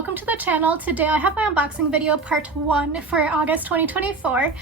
welcome to the channel. Today I have my unboxing video part 1 for August 2024.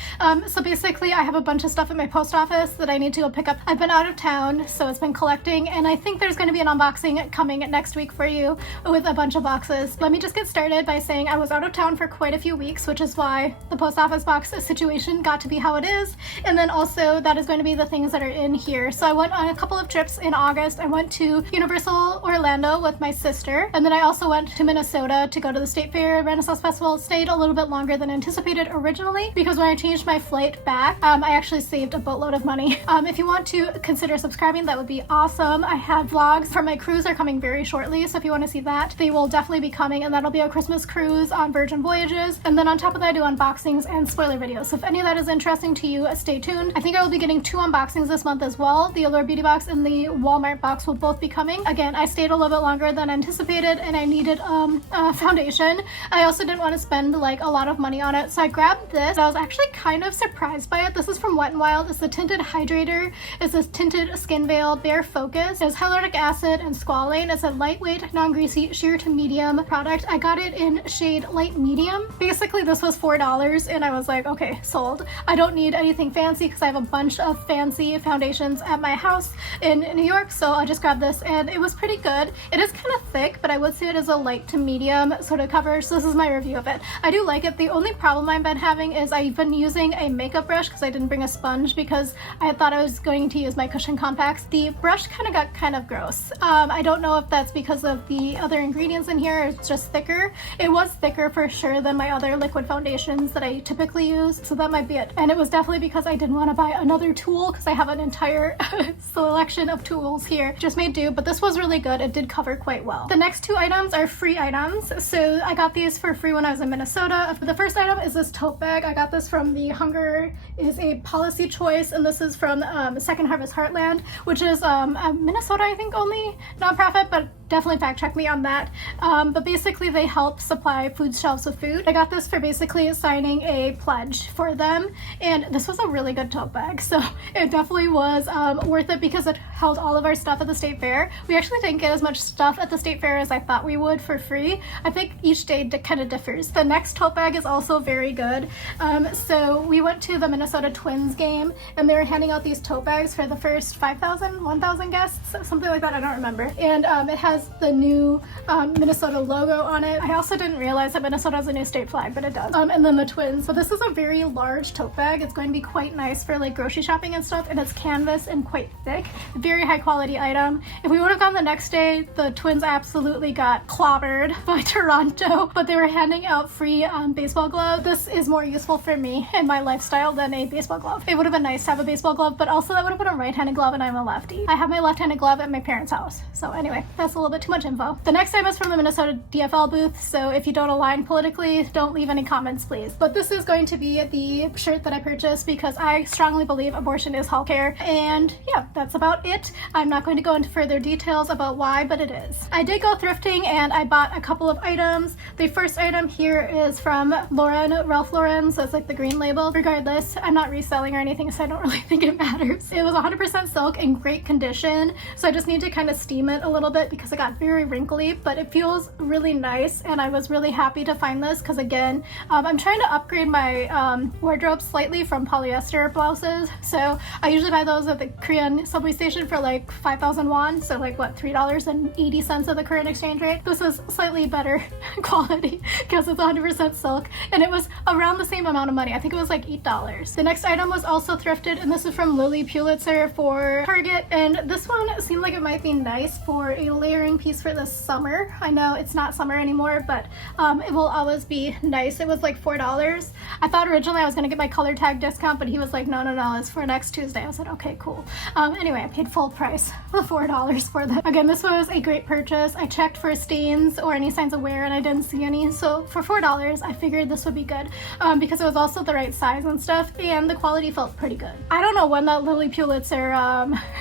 So basically I have a bunch of stuff at my post office that I need to go pick up. I've been out of town, so it's been collecting, and I think there's going to be an unboxing coming next week for you with a bunch of boxes. Let me just get started by saying I was out of town for quite a few weeks, which is why the post office box situation got to be how it is, and then also that is going to be the things that are in here. So I went on a couple of trips in August. I went to Universal Orlando with my sister, and then I also went to Minnesota to go to the State Fair Renaissance Festival. Stayed a little bit longer than anticipated originally because when I changed my flight back, I actually saved a boatload of money. If you want to consider subscribing, that would be awesome. I had vlogs from my cruise are coming very shortly, so if you want to see that, they will definitely be coming, and that'll be a Christmas cruise on Virgin Voyages. And then on top of that, I do unboxings and spoiler videos. So if any of that is interesting to you, stay tuned. I think I will be getting 2 unboxings this month as well. The Allure Beauty box and the Walmart box will both be coming. Again, I stayed a little bit longer than anticipated, and I needed a foundation. I also didn't want to spend like a lot of money on it, so I grabbed this. I was actually kind of surprised by it. This is from Wet n Wild. It's the tinted hydrator. It's this tinted skin veil, bare focus. It has hyaluronic acid and squalane. It's a lightweight, non-greasy, sheer to medium product. I got it in shade light medium. Basically this was $4, and I was like, okay, sold. I don't need anything fancy because I have a bunch of fancy foundations at my house in New York, so I just grabbed this, and it was pretty good. It is kind of thick, but I would say it is a light to medium sort of cover, so this is my review of it. I do like it. The only problem I've been having is I've been using a makeup brush because I didn't bring a sponge because I thought I was going to use my cushion compacts. The brush got kind of gross. I don't know if that's because of the other ingredients in here, or it's just thicker. It was thicker for sure than my other liquid foundations that I typically use, so that might be it. And it was definitely because I didn't want to buy another tool because I have an entire selection of tools here. Just made do, but this was really good. It did cover quite well. The next 2 items are free items. So I got these for free when I was in Minnesota. The first item is this tote bag. I got this from the Hunger is a Policy Choice, and this is from Second Harvest Heartland, which is a Minnesota, I think, only nonprofit, but definitely fact check me on that. But basically they help supply food shelves with food. I got this for basically signing a pledge for them, and this was a really good tote bag, so it definitely was worth it because it held all of our stuff at the state fair. We actually didn't get as much stuff at the state fair as I thought we would for free. I think each day kind of differs. The next tote bag is also very good. So we went to the Minnesota Twins game, and they were handing out these tote bags for the first 5,000, 1,000 guests, something like that, I don't remember. And it has the new Minnesota logo on it. I also didn't realize that Minnesota has a new state flag, but it does. And then the Twins. So this is a very large tote bag. It's going to be quite nice for like grocery shopping and stuff, and it's canvas and quite thick. Very high quality item. If we would have gone the next day, the Twins absolutely got clobbered by Toronto, but they were handing out free baseball gloves. This is more useful for me and my lifestyle than a baseball glove. It would have been nice to have a baseball glove, but also that would have been a right-handed glove, and I'm a lefty. I have my left-handed glove at my parents' house. So anyway, that's a little bit too much info. The next item is from the Minnesota DFL booth, so if you don't align politically, don't leave any comments, please. But this is going to be the shirt that I purchased because I strongly believe abortion is healthcare, and yeah, that's about it. I'm not going to go into further details about why, but it is. I did go thrifting, and I bought a couple of items. The first item here is from Ralph Lauren, so it's like the green label. Regardless, I'm not reselling or anything, so I don't really think it matters. It was 100% silk in great condition, so I just need to kind of steam it a little bit because it got very wrinkly, but it feels really nice, and I was really happy to find this because again, I'm trying to upgrade my wardrobe slightly from polyester blouses, so I usually buy those at the Korean subway station for like 5,000 won, so like what, $3.80 at the current exchange rate. This is slightly better quality because it's 100% silk, and it was around the same amount of money. I think it was like $8. The next item was also thrifted, and this is from Lily Pulitzer for Target, and this one seemed like it might be nice for a layering piece for the summer. I know it's not summer anymore, but it will always be nice. It was like $4. I thought originally I was gonna get my color tag discount, but he was like, no, it's for next Tuesday. I said, okay, cool. Anyway, I paid full price, the $4 for that. Again, this was a great purchase. I checked for stains or any signs of wear, and I didn't see any, so for $4 I figured this would be good because it was also the right size and stuff, and the quality felt pretty good. I don't know when that Lily Pulitzer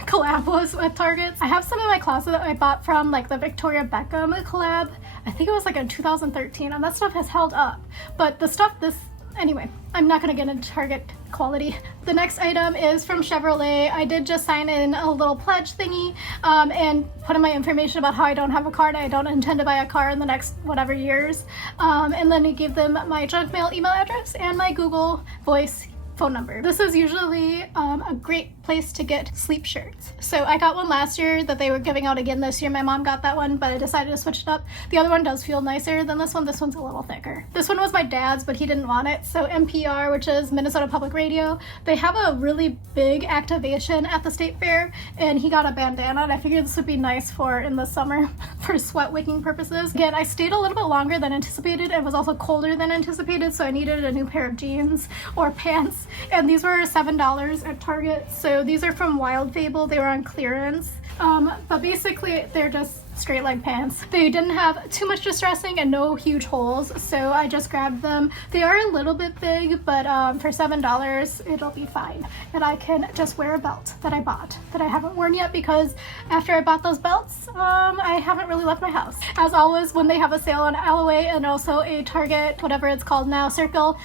collab was with Target. I have some in my closet that I bought from like the Victoria Beckham collab. I think it was like in 2013, and that stuff has held up, but the stuff this anyway, I'm not gonna get into Target quality. The next item is from Chevrolet. I did just sign in a little pledge thingy and put in my information about how I don't have a car and I don't intend to buy a car in the next whatever years. And then I gave them my junk mail email address and my Google Voice phone number. This is usually a great place to get sleep shirts. So I got one last year that they were giving out again this year. My mom got that one, but I decided to switch it up. The other one does feel nicer than this one. This one's a little thicker. This one was my dad's, but he didn't want it. So NPR, which is Minnesota Public Radio, they have a really big activation at the state fair, and he got a bandana, and I figured this would be nice for in the summer for sweat wicking purposes. Again, I stayed a little bit longer than anticipated. It was also colder than anticipated, so I needed a new pair of jeans or pants, and these were $7 at Target. So these are from Wild Fable. They were on clearance, but basically they're just straight leg pants. They didn't have too much distressing and no huge holes, so I just grabbed them. They are a little bit big, but for $7 it'll be fine, and I can just wear a belt that I bought that I haven't worn yet because after I bought those belts I haven't really left my house. As always, when they have a sale on Alloway and also a Target, whatever it's called now, Circle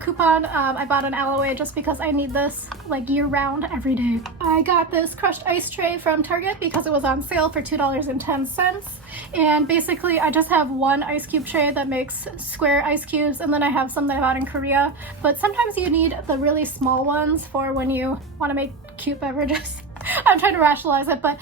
coupon, I bought an Alloway just because I need this like year round every day. I got this crushed ice tray from Target because it was on sale for $2.10. And basically I just have one ice cube tray that makes square ice cubes, and then I have some that I bought in Korea, but sometimes you need the really small ones for when you want to make cute beverages. I'm trying to rationalize it, but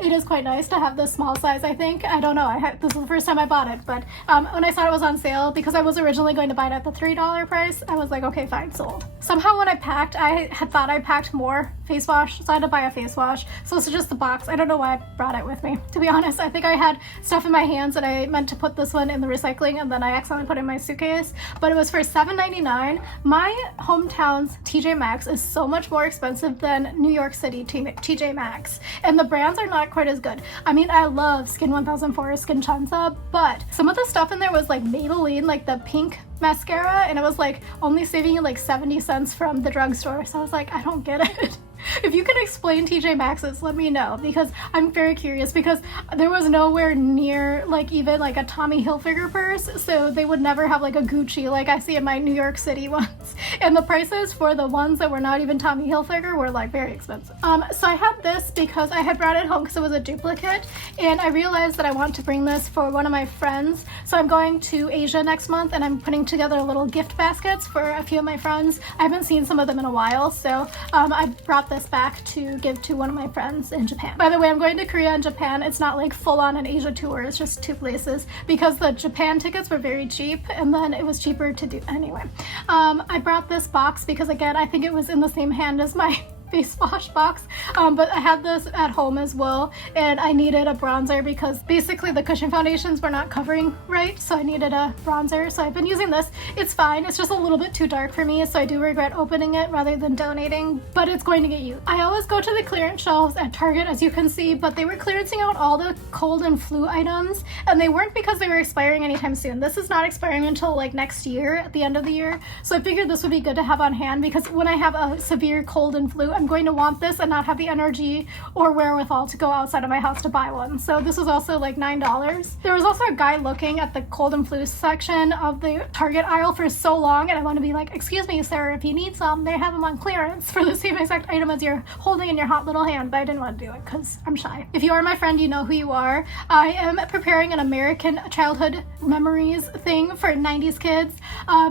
it is quite nice to have this small size, I think. I don't know, this is the first time I bought it, but when I saw it was on sale, because I was originally going to buy it at the $3 price, I was like, okay, fine, sold. Somehow when I packed, I had thought I packed more face wash, so I had to buy a face wash. So this is just the box. I don't know why I brought it with me, to be honest. I think I had stuff in my hands and I meant to put this one in the recycling, and then I accidentally put it in my suitcase, but it was for $7.99. My hometown's TJ Maxx is so much more expensive than New York City TJ Maxx, and the brands are not quite as good. I mean, I love Skin 1004, Skin Chansa, but some of the stuff in there was like Maybelline, like the pink mascara, and it was like only saving you like 70 cents from the drugstore. So I was like, I don't get it. If you can explain TJ Maxx's, let me know, because I'm very curious, because there was nowhere near like even like a Tommy Hilfiger purse, so they would never have like a Gucci like I see in my New York City ones, and the prices for the ones that were not even Tommy Hilfiger were like very expensive. So I had this because I had brought it home because it was a duplicate, and I realized that I want to bring this for one of my friends. So I'm going to Asia next month, and I'm putting together little gift baskets for a few of my friends. I haven't seen some of them in a while, so I brought this back to give to one of my friends in Japan. By the way, I'm going to Korea and Japan. It's not like full on an Asia tour, it's just two places, because the Japan tickets were very cheap, and then it was cheaper to do anyway. I brought this box because again, I think it was in the same hand as my face wash box, but I had this at home as well, and I needed a bronzer because basically the cushion foundations were not covering right, so I needed a bronzer. So I've been using this. It's fine, it's just a little bit too dark for me, so I do regret opening it rather than donating, but it's going to get used. I always go to the clearance shelves at Target, as you can see, but they were clearancing out all the cold and flu items, and they weren't because they were expiring anytime soon. This is not expiring until like next year, at the end of the year, so I figured this would be good to have on hand, because when I have a severe cold and flu, I'm going to want this and not have the energy or wherewithal to go outside of my house to buy one. So this was also like $9. There was also a guy looking at the cold and flu section of the Target aisle for so long, and I want to be like, excuse me, sir, if you need some, they have them on clearance for the same exact item as you're holding in your hot little hand, but I didn't want to do it because I'm shy. If you are my friend, you know who you are. I am preparing an American childhood memories thing for 90s kids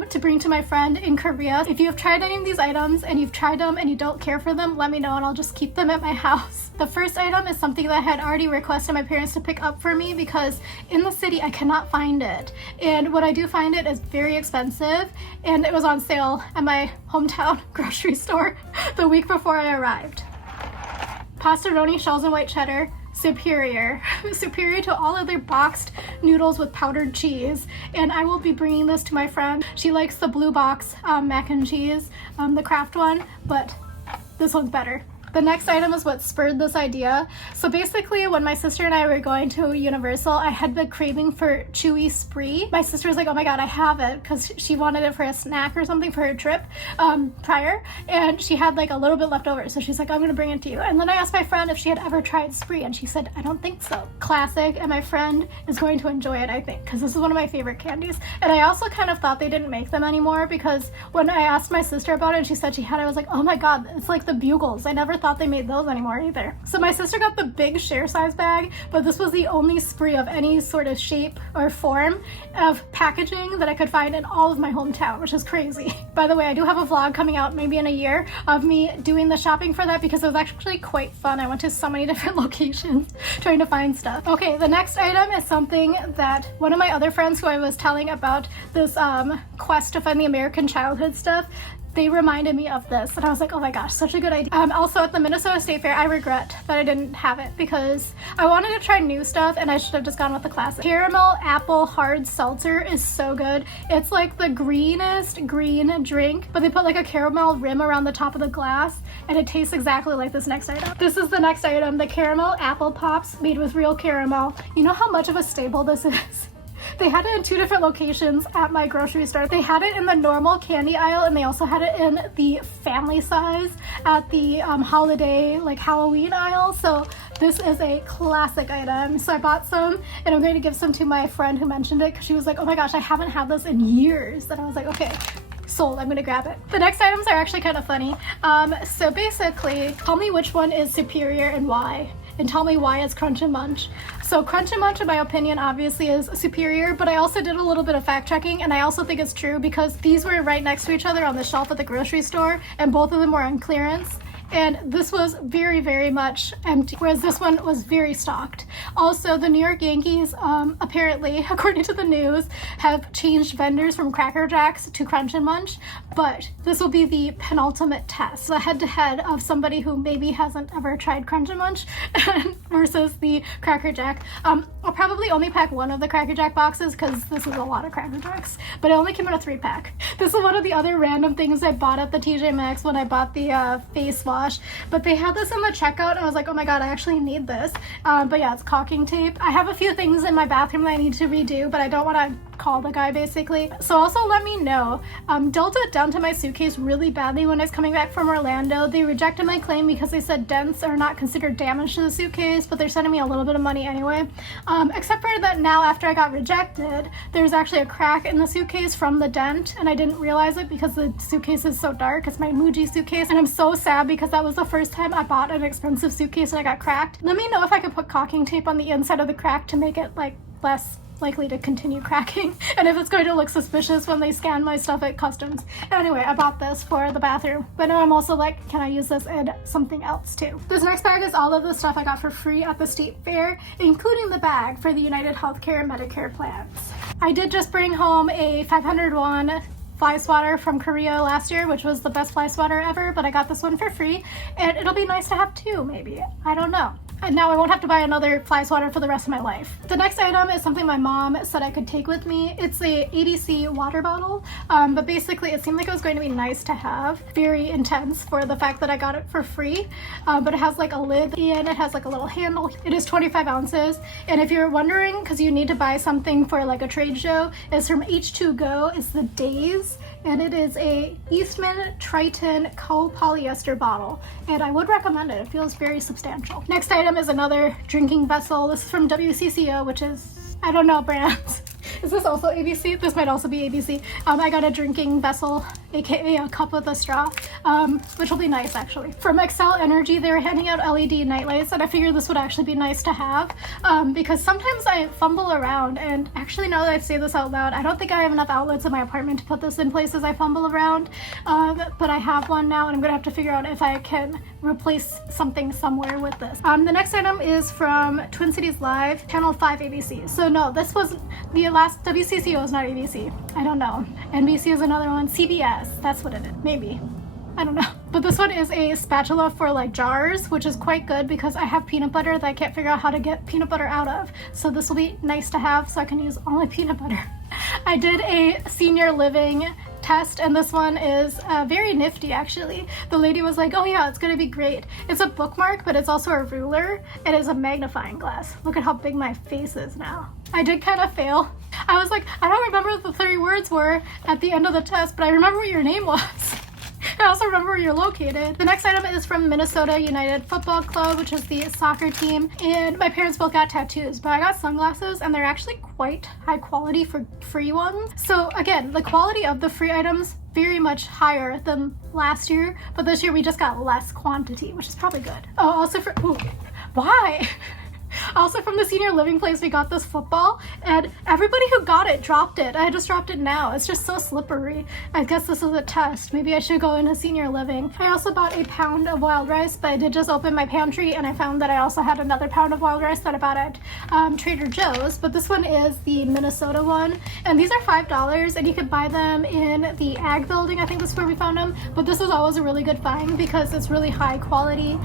to bring to my friend in Korea. If you have tried any of these items and you've tried them and you don't care for them, let me know and I'll just keep them at my house. The first item is something that I had already requested my parents to pick up for me because in the city I cannot find it, and when I do find it, it's very expensive, and it was on sale at my hometown grocery store the week before I arrived. Pastaroni shells and white cheddar. Superior to all other boxed noodles with powdered cheese, and I will be bringing this to my friend. She likes the blue box mac and cheese, the Kraft one, but this one's better. The next item is what spurred this idea. So basically, when my sister and I were going to Universal, I had been craving for chewy spree. My sister was like, oh my god, I have it, because she wanted it for a snack or something for her trip prior, and she had like a little bit left over, so she's like, I'm gonna bring it to you. And then I asked my friend if she had ever tried spree, and she said, I don't think so. Classic, and my friend is going to enjoy it, I think, because this is one of my favorite candies. And I also kind of thought they didn't make them anymore, because when I asked my sister about it and she said she had it, I was like, oh my god, it's like the Bugles. I never thought they made those anymore either. So my sister got the big share size bag, but this was the only spree of any sort of shape or form of packaging that I could find in all of my hometown, which is crazy. By the way, I do have a vlog coming out maybe in a year of me doing the shopping for that, because it was actually quite fun. I went to so many different locations trying to find stuff. Okay, the next item is something that one of my other friends who I was telling about this quest to find the American childhood stuff, they reminded me of this, and I was like, oh my gosh, such a good idea. Also at the Minnesota State Fair, I regret that I didn't have it, because I wanted to try new stuff and I should have just gone with the classic. Caramel apple hard seltzer is so good. It's like the greenest green drink, but they put like a caramel rim around the top of the glass, and it tastes exactly like this next item. This is the next item, the caramel apple pops made with real caramel. You know how much of a staple this is? They had it in 2 different locations at my grocery store. They had it in the normal candy aisle, and they also had it in the family size at the holiday, like Halloween aisle. So this is a classic item. So I bought some, and I'm going to give some to my friend who mentioned it, because she was like, oh my gosh, I haven't had this in years. And I was like, okay, sold, I'm gonna grab it. The next items are actually kind of funny. So basically, tell me which one is superior and why. And tell me why it's Crunch and Munch. So Crunch and Munch, in my opinion, obviously is superior, but I also did a little bit of fact checking, and I also think it's true, because these were right next to each other on the shelf at the grocery store, and both of them were on clearance. And this was very, very much empty, whereas this one was very stocked. Also, the New York Yankees, apparently, according to the news, have changed vendors from Cracker Jacks to Crunch and Munch, but this will be the penultimate test, the head-to-head of somebody who maybe hasn't ever tried Crunch and Munch versus the Cracker Jack. I'll probably only pack one of the Cracker Jack boxes, because this is a lot of Cracker Jacks, but it only came in a 3-pack. This is one of the other random things I bought at the TJ Maxx when I bought the face wash. But they had this in the checkout, and I was like, oh my god, I actually need this. But yeah, it's caulking tape. I have a few things in my bathroom that I need to redo, but I don't want to call the guy, basically. So also let me know. Delta dented my suitcase really badly when I was coming back from Orlando. They rejected my claim because they said dents are not considered damage to the suitcase, but they're sending me a little bit of money anyway. Except for that now, after I got rejected, there's actually a crack in the suitcase from the dent, and I didn't realize it because the suitcase is so dark. It's my Muji suitcase, and I'm so sad because that was the first time I bought an expensive suitcase and I got cracked. Let me know if I could put caulking tape on the inside of the crack to make it like less likely to continue cracking, and if it's going to look suspicious when they scan my stuff at customs. Anyway, I bought this for the bathroom, but now I'm also like, can I use this in something else too? This next bag is all of the stuff I got for free at the state fair, including the bag for the United Healthcare Medicare plans. I did just bring home a 501 fly swatter from Korea last year, which was the best fly swatter ever, but I got this one for free, and it'll be nice to have 2, maybe. I don't know. And now I won't have to buy another fly swatter for the rest of my life. The next item is something my mom said I could take with me. It's a ADC water bottle, but basically it seemed like it was going to be nice to have. Very intense for the fact that I got it for free, but it has like a lid and it has like a little handle. It is 25 ounces, and if you're wondering, because you need to buy something for like a trade show, it's from H2Go. It's the Days, and it is a Eastman Triton co-polyester bottle, and I would recommend it. It feels very substantial. Next item is another drinking vessel. This is from WCCO, which is, I don't know brands. Is this also ABC? This might also be ABC. I got a drinking vessel, aka a cup with a straw, which will be nice actually. From Excel Energy, they were handing out LED nightlights, and I figured this would actually be nice to have, because sometimes I fumble around, and actually now that I say this out loud, I don't think I have enough outlets in my apartment to put this in places I fumble around, but I have one now, and I'm gonna have to figure out if I can replace something somewhere with this. The next item is from Twin Cities Live, Channel 5 ABC. So no, this was the last WCCO is not ABC. I don't know. NBC is another one. CBS, that's what it is. Maybe. I don't know. But this one is a spatula for like jars, which is quite good because I have peanut butter that I can't figure out how to get peanut butter out of. So this will be nice to have so I can use only peanut butter. I did a senior living test, and this one is very nifty actually. The lady was like, oh yeah, it's gonna be great. It's a bookmark, but it's also a ruler. It is a magnifying glass. Look at how big my face is now. I did kind of fail. I was like, I don't remember what the 3 words were at the end of the test, but I remember what your name was. I also remember where you're located. The next item is from Minnesota United Football Club, which is the soccer team. And my parents both got tattoos, but I got sunglasses and they're actually quite high quality for free ones. So again, the quality of the free items very much higher than last year, but this year we just got less quantity, which is probably good. Oh, also for, ooh, why? Also from the senior living place, we got this football, and everybody who got it dropped it. I just dropped it now. It's just so slippery. I guess this is a test. Maybe I should go into senior living. I also bought a pound of wild rice, but I did just open my pantry and I found that I also had another pound of wild rice that I bought at Trader Joe's, but this one is the Minnesota one, and these are $5, and you could buy them in the Ag Building. I think that's where we found them, but this is always a really good find because it's really high quality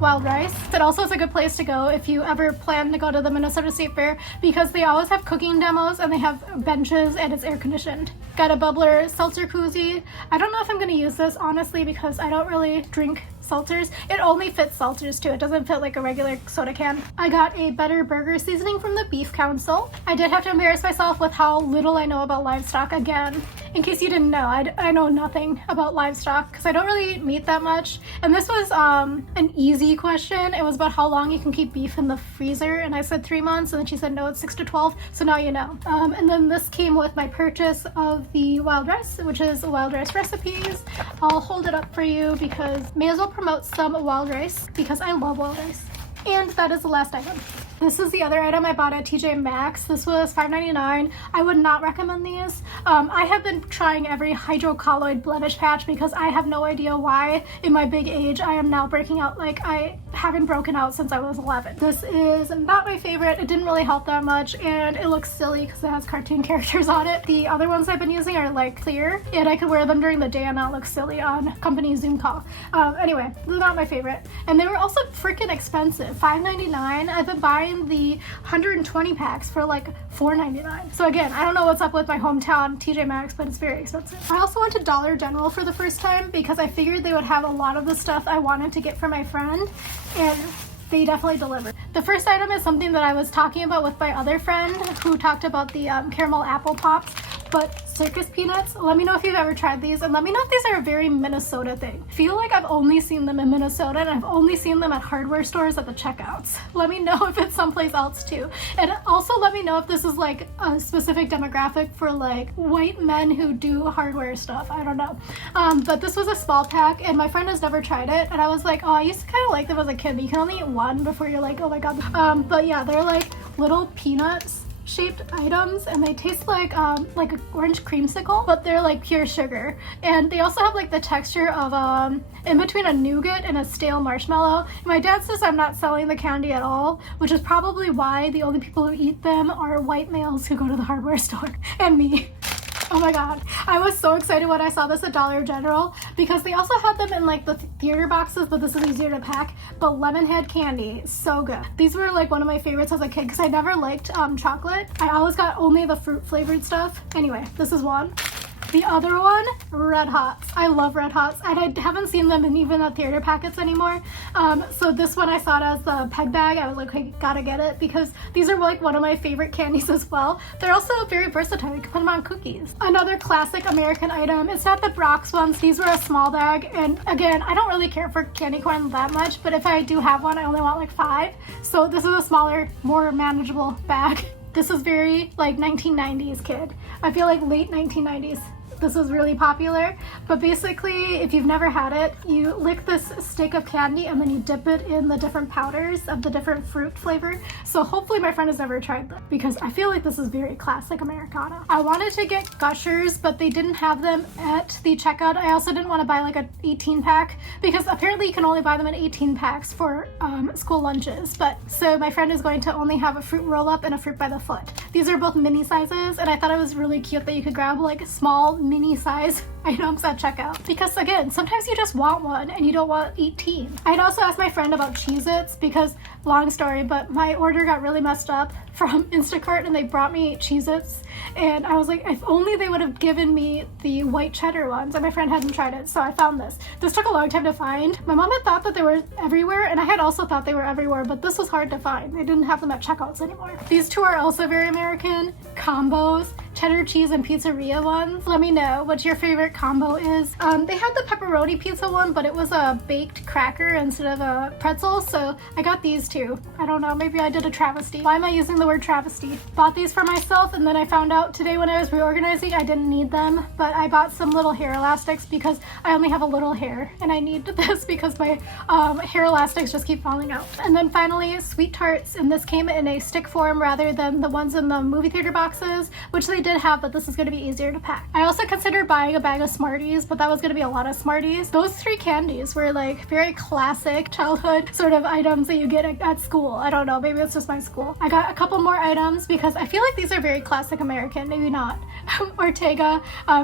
wild rice. It also is a good place to go if you ever plan to go to the Minnesota State Fair because they always have cooking demos and they have benches and it's air conditioned. Got a bubbler seltzer koozie. I don't know if I'm going to use this honestly because I don't really drink seltzers. It only fits seltzers too. It doesn't fit like a regular soda can. I got a better burger seasoning from the Beef Council. I did have to embarrass myself with how little I know about livestock again. In case you didn't know, I know nothing about livestock because I don't really eat meat that much. And this was an easy question. It was about how long you can keep beef in the freezer, and I said 3 months, and then she said no, it's 6 to 12. So now you know. And then this came with my purchase of the wild rice, which is wild rice recipes. I'll hold it up for you because may as well promote some wild rice because I love wild rice. And that is the last item. This is the other item I bought at TJ Maxx. This was $5.99. I would not recommend these. I have been trying every hydrocolloid blemish patch because I have no idea why in my big age I am now breaking out like I haven't broken out since I was 11. This is not my favorite. It didn't really help that much and it looks silly because it has cartoon characters on it. The other ones I've been using are like clear and I could wear them during the day and not look silly on company Zoom call. Anyway, they're not my favorite. And they were also freaking expensive. $5.99. I've been buying the 120 packs for like $4.99. So again, I don't know what's up with my hometown TJ Maxx, but it's very expensive. I also went to Dollar General for the first time because I figured they would have a lot of the stuff I wanted to get for my friend, and they definitely delivered. The first item is something that I was talking about with my other friend who talked about the caramel apple pops, but circus peanuts. Let me know if you've ever tried these and let me know if these are a very Minnesota thing. I feel like I've only seen them in Minnesota and I've only seen them at hardware stores at the checkouts. Let me know if it's someplace else too. And also let me know if this is like a specific demographic for like white men who do hardware stuff. I don't know. But this was a small pack and my friend has never tried it and I was like, oh, I used to kind of like them as a kid, but you can only eat one before you're like, oh my god. But yeah, they're like little peanuts shaped items and they taste like an orange creamsicle, but they're like pure sugar, and they also have like the texture of in between a nougat and a stale marshmallow. My dad says I'm not selling the candy at all, which is probably why the only people who eat them are white males who go to the hardware store and me. Oh my god, I was so excited when I saw this at Dollar General because they also had them in like the theater boxes, but this is easier to pack. But Lemonhead candy, so good. These were like one of my favorites as a kid because I never liked chocolate. I always got only the fruit flavored stuff. Anyway, this is one. The other one, Red Hots. I love Red Hots, and I haven't seen them in even the theater packets anymore. So this one I saw it as the peg bag. I was like, okay, gotta get it because these are like one of my favorite candies as well. They're also very versatile. You can put them on cookies. Another classic American item. It's not the Brock's ones. These were a small bag, and again, I don't really care for candy corn that much, but if I do have one, I only want like 5. So this is a smaller, more manageable bag. This is very like 1990s kid. I feel like late 1990s. This was really popular, but basically if you've never had it, you lick this stick of candy and then you dip it in the different powders of the different fruit flavor. So hopefully my friend has never tried them because I feel like this is very classic Americana. I wanted to get Gushers, but they didn't have them at the checkout. I also didn't want to buy like an 18 pack because apparently you can only buy them in 18 packs for school lunches. But so my friend is going to only have a fruit roll up and a fruit by the foot. These are both mini sizes, and I thought it was really cute that you could grab like small mini mini size items at checkout. Because again, sometimes you just want one and you don't want 18. I'd also asked my friend about Cheez-Its because, long story, but my order got really messed up from Instacart and they brought me Cheez-Its. And I was like, if only they would have given me the white cheddar ones, and my friend hadn't tried it, so I found this. This took a long time to find. My mom had thought that they were everywhere, and I had also thought they were everywhere, but this was hard to find. They didn't have them at checkouts anymore. These two are also very American. Combos, cheddar cheese and pizzeria ones. Let me know what your favorite combo is. They had the pepperoni pizza one, but it was a baked cracker instead of a pretzel, so I got these two. I don't know, maybe I did a travesty. Why am I using the word travesty? Bought these for myself, and then I found out today when I was reorganizing I didn't need them, but I bought some little hair elastics because I only have a little hair, and I need this because my hair elastics just keep falling out. And then finally, sweet tarts, and this came in a stick form rather than the ones in the movie theater boxes, which they did have, but this is going to be easier to pack. I also considered buying a bag of Smarties, but that was going to be a lot of Smarties. Those three candies were like very classic childhood sort of items that you get at school. I don't know, maybe it's just my school. I got a couple more items because I feel like these are very classic American, maybe not. Ortega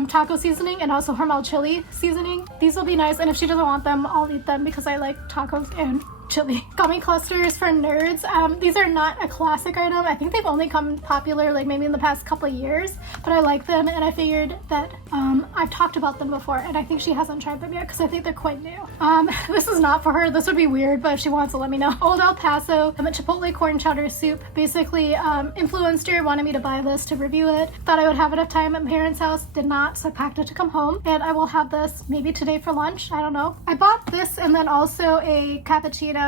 taco seasoning and also Hormel chili seasoning. These will be nice, and if she doesn't want them, I'll eat them because I like tacos and chili. Gummy clusters for nerds. These are not a classic item. I think they've only come popular like maybe in the past couple of years, but I like them, and I figured that I've talked about them before, and I think she hasn't tried them yet because I think they're quite new. This is not for her. This would be weird, but if she wants to, let me know. Old El Paso, a Chipotle corn chowder soup. Basically, influencer wanted me to buy this to review it. Thought I would have enough time at my parents' house. Did not, so I packed it to come home, and I will have this maybe today for lunch. I don't know. I bought this and then also a cappuccino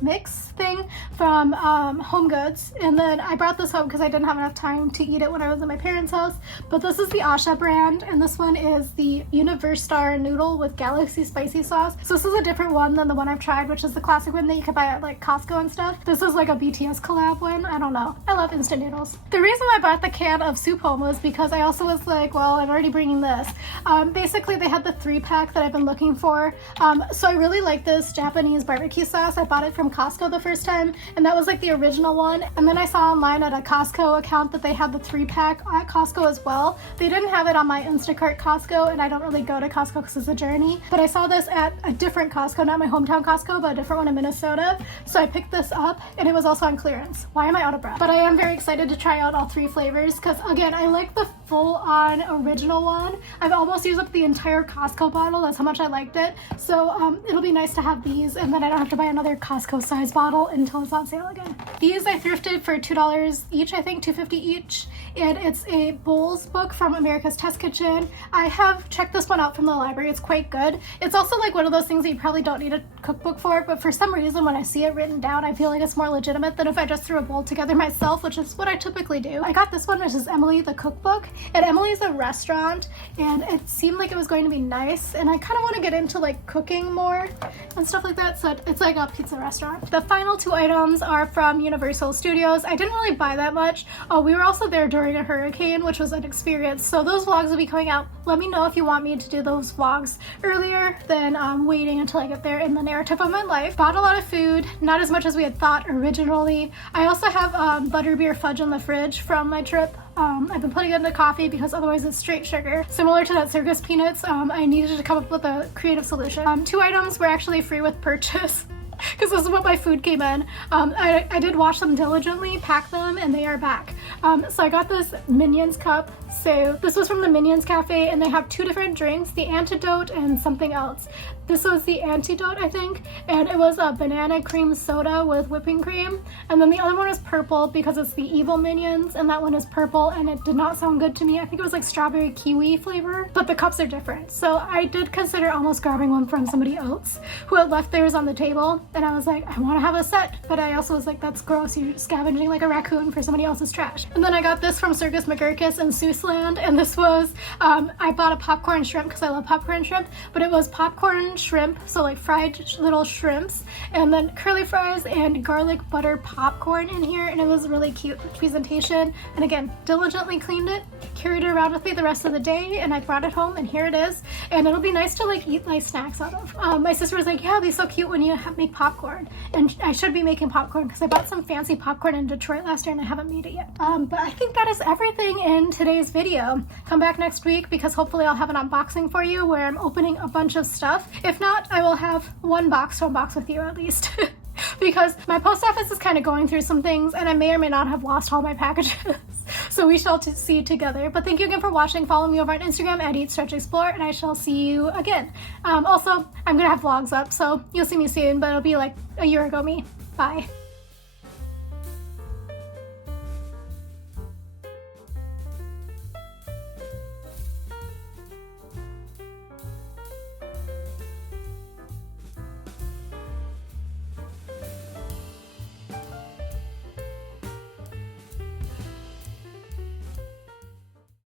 mix thing from Home Goods, and then I brought this home because I didn't have enough time to eat it when I was at my parents' house. But this is the Asha brand, and this one is the Universe Star noodle with Galaxy spicy sauce. So this is a different one than the one I've tried, which is the classic one that you could buy at like Costco and stuff. This is like a BTS collab one. I don't know. I love instant noodles. The reason I bought the can of soup home was because I also was like, well, I'm already bringing this. Basically, they had the 3-pack that I've been looking for. So I really like this Japanese barbecue sauce. I bought it from Costco the first time, and that was like the original one. And then I saw online at a Costco account that they had the 3-pack at Costco as well. They didn't have it on my Instacart Costco, and I don't really go to Costco because it's a journey. But I saw this at a different Costco, not my hometown Costco, but a different one in Minnesota. So I picked this up, and it was also on clearance. Why am I out of breath? But I am very excited to try out all 3 flavors because, again, I like the full-on original one. I've almost used up the entire Costco bottle. That's how much I liked it. So it'll be nice to have these, and then I don't have to buy another Costco size bottle until it's on sale again. These I thrifted for $2 each, I think $2.50 each, and it's a bowls book from America's Test Kitchen. I have checked this one out from the library. It's quite good. It's also like one of those things that you probably don't need a cookbook for, but for some reason when I see it written down, I feel like it's more legitimate than if I just threw a bowl together myself, which is what I typically do. I got this one, which is Emily the Cookbook, and Emily's a restaurant, and it seemed like it was going to be nice, and I kind of want to get into like cooking more and stuff like that, so it's like a pizza restaurant. The final 2 items are from Universal Studios. I didn't really buy that much. We were also there during a hurricane, which was an experience, so those vlogs will be coming out. Let me know if you want me to do those vlogs earlier than waiting until I get there in the narrative of my life. Bought a lot of food, not as much as we had thought originally. I also have butterbeer fudge in the fridge from my trip. I've been putting it in the coffee because otherwise it's straight sugar. Similar to that circus peanuts, I needed to come up with a creative solution. 2 items were actually free with purchase. Because this is what my food came in. I did wash them diligently, pack them, and they are back. So I got this Minions cup. So this was from the Minions Cafe, and they have 2 different drinks, the Antidote and something else. This was the Antidote, I think, and it was a banana cream soda with whipping cream. And then the other one is purple because it's the Evil Minions, and that one is purple, and it did not sound good to me. I think it was like strawberry kiwi flavor, but the cups are different. So I did consider almost grabbing one from somebody else who had left theirs on the table, and I was like, I want to have a set, but I also was like, that's gross, you're scavenging like a raccoon for somebody else's trash. And then I got this from Circus McGurkus in Seussland, and this was, I bought a popcorn shrimp because I love popcorn shrimp, but it was popcorn shrimp, so like fried little shrimps, and then curly fries and garlic butter popcorn popcorn in here, and it was a really cute presentation. And again, diligently cleaned it, carried it around with me the rest of the day, and I brought it home, and here it is. And it'll be nice to like eat nice snacks out of. My sister was like, yeah, it'll be so cute when you make popcorn. And I should be making popcorn because I bought some fancy popcorn in Detroit last year and I haven't made it yet. But I think that is everything in today's video. Come back next week because hopefully I'll have an unboxing for you where I'm opening a bunch of stuff. If not, I will have one box to unbox with you at least. Because my post office is kind of going through some things and I may or may not have lost all my packages. So we shall see together. But thank you again for watching. Follow me over on Instagram at Eat, Stretch, Explore, and I shall see you again. Also, I'm gonna have vlogs up, so you'll see me soon, but it'll be like a year ago me. Bye.